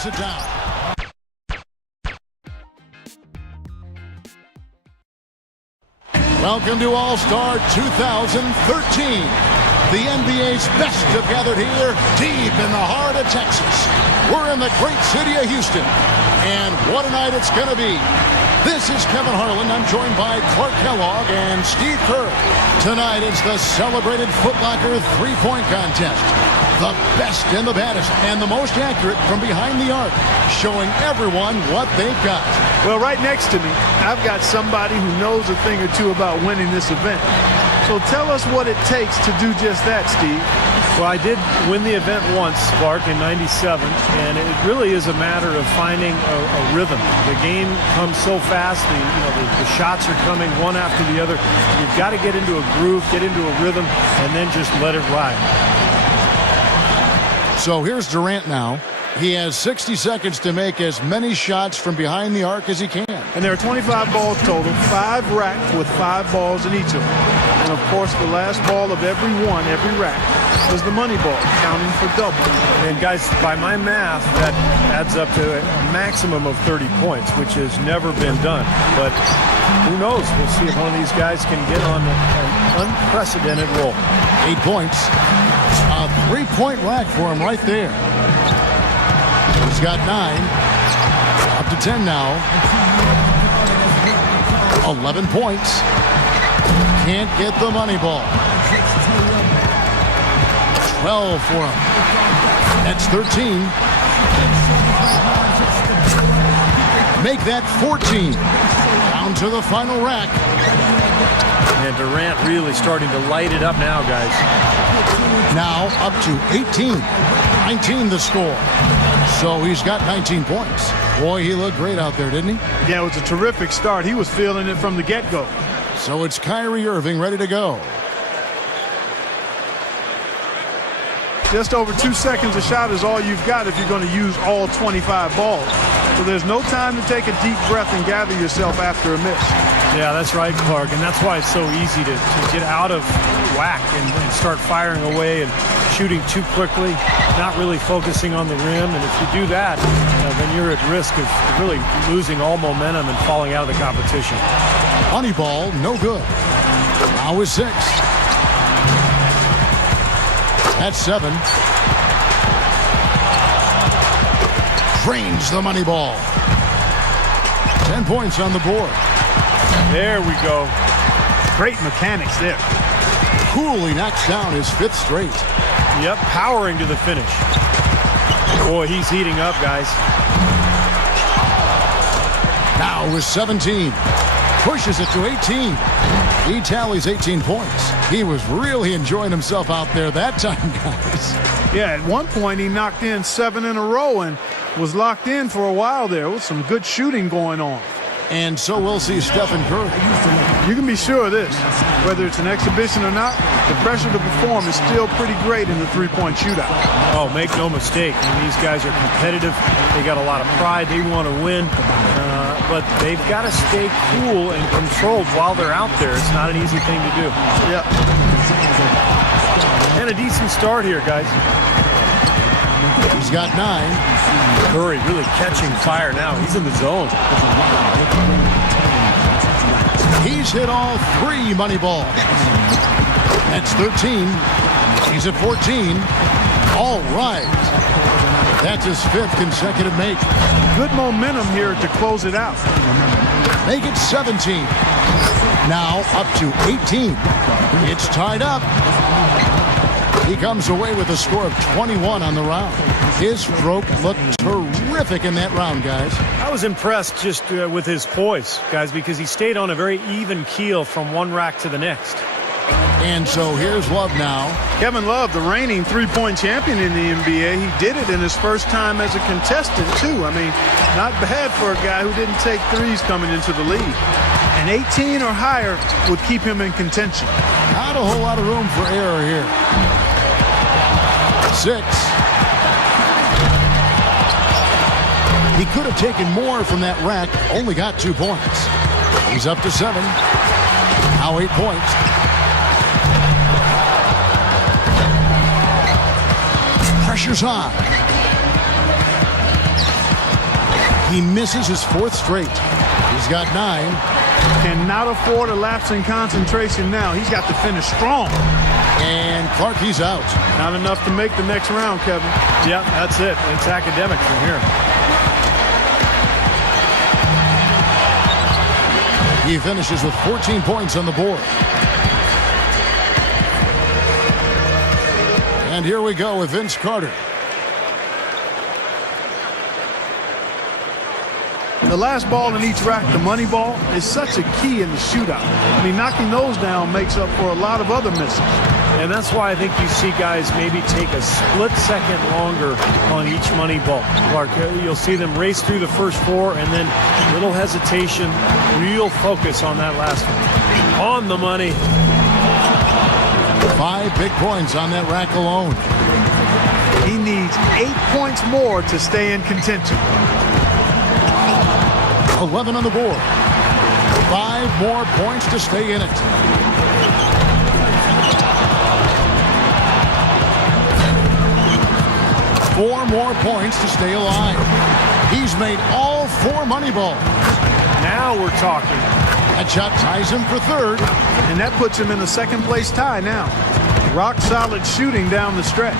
knocks it down. Welcome to All-Star 2013. The NBA's best have gathered here deep in the heart of Texas. We're in the great city of Houston. And what a night it's going to be. This is Kevin Harlan. I'm joined by Clark Kellogg and Steve Kerr. Tonight it's the celebrated Foot Locker three-point contest. The best and the baddest and the most accurate from behind the arc, showing everyone what they've got. Well, right next to me, I've got somebody who knows a thing or two about winning this event. So tell us what it takes to do just that, Steve. Well, I did win the event once, Clark, in '97, and it really is a matter of finding a rhythm. The game comes so fast, the shots are coming one after the other. You've got to get into a groove, get into a rhythm, and then just let it ride. So here's Durant now. He has 60 seconds to make as many shots from behind the arc as he can. And there are 25 balls total, 5 racks with 5 balls in each of them. And, of course, the last ball of every rack is the money ball, counting for double. And, guys, by my math, that adds up to a maximum of 30 points, which has never been done. But who knows? We'll see if one of these guys can get on an unprecedented roll. 8 points. A 3-point rack for him right there. He's got 9. Up to 10 now. 11 points. Can't get the money ball. 12 for him. That's 13. Make that 14. Down to the final rack. And Durant really starting to light it up now, guys. Now up to 18. 19 the score. So he's got 19 points. Boy, he looked great out there, didn't he? Yeah, it was a terrific start. He was feeling it from the get-go. So it's Kyrie Irving ready to go. Just over 2 seconds a shot is all you've got if you're going to use all 25 balls. So there's no time to take a deep breath and gather yourself after a miss. Yeah, that's right, Clark. And that's why it's so easy to get out of whack and start firing away and shooting too quickly, not really focusing on the rim. And if you do that, then you're at risk of really losing all momentum and falling out of the competition. Money ball, no good. Now with 6. That's 7. Drains the money ball. 10 points on the board. There we go. Great mechanics there. Coolly knocks down his 5th straight. Yep, powering to the finish. Boy, he's heating up, guys. Now with 17. Pushes it to 18. He tallies 18 points. He was really enjoying himself out there that time, guys. Yeah, at one point he knocked in 7 in a row and was locked in for a while there with some good shooting going on. And so we'll see Steph and Curry. You can be sure of this. Whether it's an exhibition or not, the pressure to perform is still pretty great in the three-point shootout. Oh, make no mistake. I mean, these guys are competitive. They got a lot of pride. They want to win. But they've got to stay cool and controlled while they're out there. It's not an easy thing to do. Yep. And a decent start here, guys. He's got 9. Curry really catching fire now. He's in the zone. He's hit all 3 money balls. That's 13. He's at 14. All right. That's his 5th consecutive make. Good momentum here to close it out. Make it 17. Now up to 18. It's tied up. He comes away with a score of 21 on the round. His stroke looked terrific in that round, guys. I was impressed just with his poise, guys, because he stayed on a very even keel from one rack to the next. And so here's Love now. Kevin Love, the reigning three-point champion in the NBA. He did it in his first time as a contestant, too. I mean, not bad for a guy who didn't take threes coming into the league. An 18 or higher would keep him in contention. Not a whole lot of room for error here. 6. He could have taken more from that rack, only got 2 points. He's up to 7. Now 8 points. Pressure's on. He misses his 4th straight. He's got 9. Cannot afford a lapse in concentration now. He's got to finish strong. And Clark, he's out. Not enough to make the next round, Kevin. Yeah, that's it. It's academic from here. He finishes with 14 points on the board. And here we go with Vince Carter. The last ball in each rack, the money ball, is such a key in the shootout. I mean, knocking those down makes up for a lot of other misses. And that's why I think you see guys maybe take a split second longer on each money ball. Clark, you'll see them race through the first 4 and then little hesitation, real focus on that last one. On the money. 5 big points on that rack alone. He needs 8 points more to stay in contention. 11 on the board. 5 more points to stay in it. Four more points to stay alive. He's made all 4 money balls. Now we're talking. That shot ties him for 3rd. And that puts him in a 2nd place tie now. Rock solid shooting down the stretch.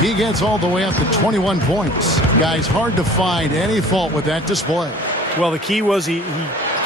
He gets all the way up to 21 points. Guys, hard to find any fault with that display. Well, the key was he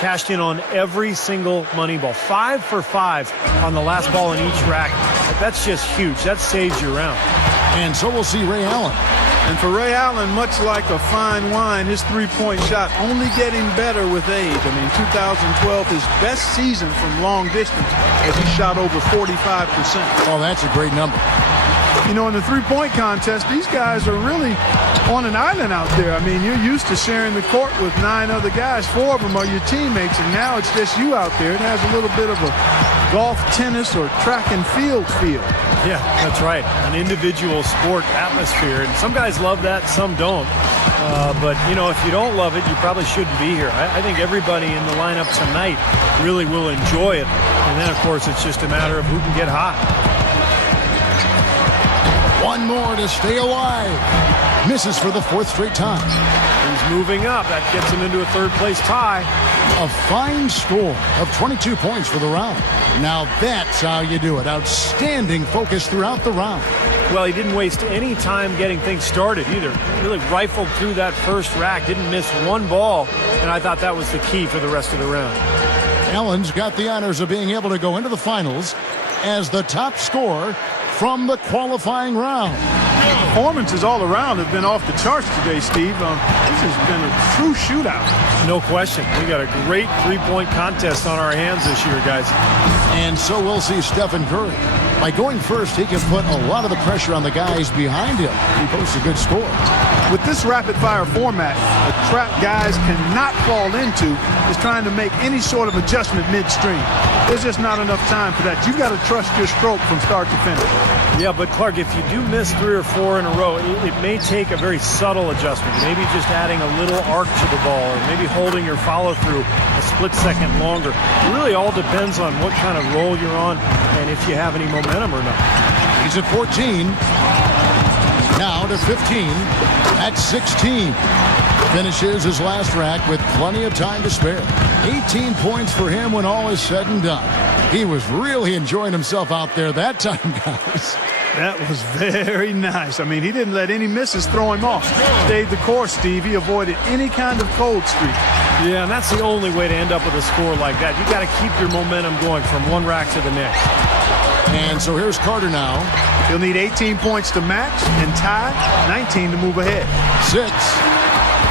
cashed in on every single money ball. 5 for 5 on the last ball in each rack. That's just huge. That saves your round. And so we'll see Ray Allen. And for Ray Allen, much like a fine wine, his 3-point shot only getting better with age. I mean, 2012, his best season from long distance as he shot over 45%. Oh, that's a great number. You know, in the 3-point contest, these guys are really on an island out there. I mean, you're used to sharing the court with 9 other guys. 4 of them are your teammates, and now it's just you out there. It has a little bit of a golf, tennis, or track and field feel. Yeah, that's right. An individual sport atmosphere. And some guys love that, some don't. But, you know, if you don't love it, you probably shouldn't be here. I think everybody in the lineup tonight really will enjoy it. And then, of course, it's just a matter of who can get hot. 1 more to stay alive. Misses for the 4th straight time. He's moving up. That gets him into a 3rd place tie. A fine score of 22 points for the round. Now that's how you do it. Outstanding focus throughout the round. Well, he didn't waste any time getting things started either. Really rifled through that first rack. Didn't miss 1 ball. And I thought that was the key for the rest of the round. Allen's got the honors of being able to go into the finals as the top scorer from the qualifying round. Performances all around have been off the charts today, Steve. This has been a true shootout. No question. We got a great 3-point contest on our hands this year, guys. And so we'll see Stephen Curry. By going first, he can put a lot of the pressure on the guys behind him. He posts a good score. With this rapid-fire format, a trap guys cannot fall into is trying to make any sort of adjustment midstream. There's just not enough time for that. You've got to trust your stroke from start to finish. Yeah, but Clark, if you do miss 3 or 4 in a row, it may take a very subtle adjustment. Maybe just adding a little arc to the ball, or maybe holding your follow-through a split second longer. It really all depends on what kind of roll you're on and if you have any momentum or not. He's at 14. Now to 15. At 16. Finishes his last rack with plenty of time to spare. 18 points for him when all is said and done. He was really enjoying himself out there that time, guys. That was very nice. I mean, he didn't let any misses throw him off. Stayed the course, Steve. He avoided any kind of cold streak. Yeah, and that's the only way to end up with a score like that. You got to keep your momentum going from one rack to the next. And so here's Carter now. He'll need 18 points to match and tie, 19 to move ahead. 6.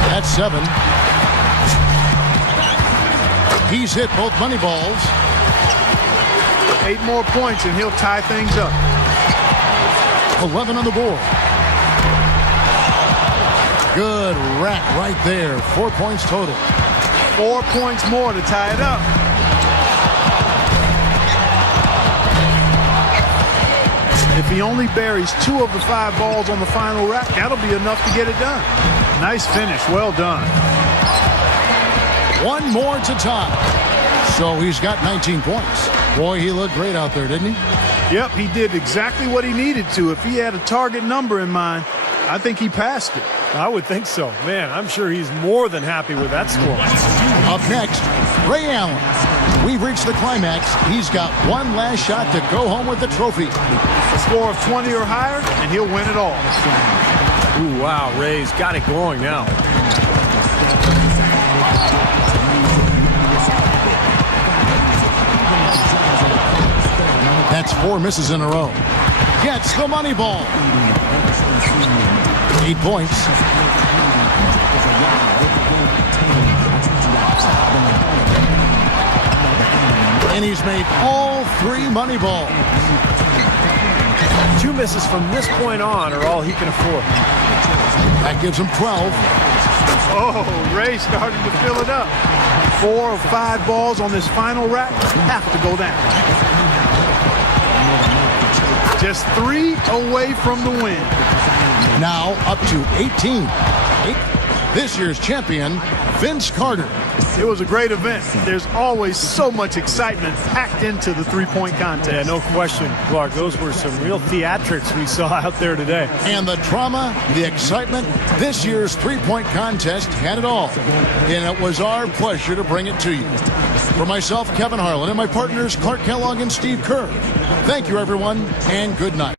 That's 7. He's hit both money balls. 8 more points and he'll tie things up. 11 on the board. Good rack right there. 4 points total. 4 points more to tie it up. If he only buries 2 of the 5 balls on the final rack, that'll be enough to get it done. Nice finish. Well done. 1 more to tie. So he's got 19 points. Boy, he looked great out there, didn't he? Yep, he did exactly what he needed to. If he had a target number in mind, I think he passed it. I would think so. Man, I'm sure he's more than happy with that score. Up next, Ray Allen. We've reached the climax. He's got one last shot to go home with the trophy. A score of 20 or higher, and he'll win it all. Ooh, wow, Ray's got it going now. That's 4 misses in a row. Gets the money ball. 8 points. And he's made all 3 money balls. 2 misses from this point on are all he can afford. That gives him 12. Oh, Ray started to fill it up. 4 of 5 balls on this final rack have to go down. Just 3 away from the win. Now up to 18. This year's champion, Vince Carter. It was a great event. There's always so much excitement packed into the three-point contest. Yeah, no question, Clark. Those were some real theatrics we saw out there today. And the drama, the excitement, this year's three-point contest had it all. And it was our pleasure to bring it to you. For myself, Kevin Harlan, and my partners, Clark Kellogg and Steve Kerr, thank you, everyone, and good night.